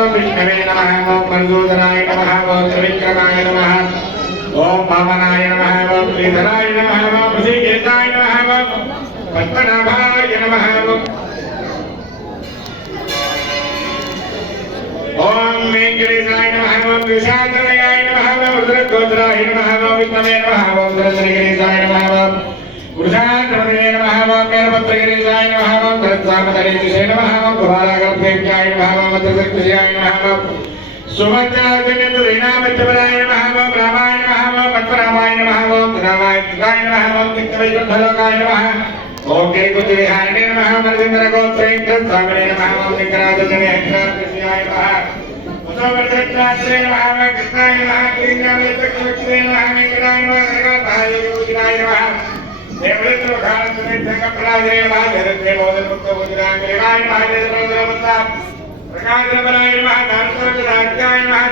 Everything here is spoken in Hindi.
ओम विष्णवे नमः ओम मधुसूदनाय नमः ओम त्रिविक्रमाय नमः ओम वामनाय नमः ओम श्रीधराय नमः ओम ऋषिकेशाय नमः ओम पद्मनाभाय नमः ओम वेंकटेशाय नमः ओम विशालतनयाय नमः ओम रुद्रगोत्राय नमः ओम विष्णवे नमः ओम धनश्रीगिरीशाय नमः ओम वृषाधवने नमः ओम वीरभद्रगिरीशाय नमः ओम धनस्वामतरेशाय नमः ओम कुमारागर्भेभ्याय नमः ओम मध्यसर्कशाय नमः ओम सुभद्राजन्यतुरीणामत्यपराय नमः ओम रामाय नमः ओम पद्मनाभाय नमः ओम धनावाय नमः ओम नित्यवैकुण्ठलोकाय नमः ओम गिरिकुटिविहारिणे नमः ओम नरेन्द्रगोत्रेन्द्रस्वामिने नमः ओम लिङ्गराजन्यहंसकृष्णाय नमः उदोवर्धत्रात्रे नमः ओम कृष्णाय नमः क्लीनामयतकृष्णे नमः वेङ्कटाय नमः नरकाय नमः देवदत्तवखानसमेतसंगप्रदाय नमः धरत्रे मोदमुक्तमुद्राङ्गेवाय नमः देवदत्तवखानसमेतसंगप्रदाय नमः धरत्रे मोदमुक्तमुद्राङ्गेवाय नमः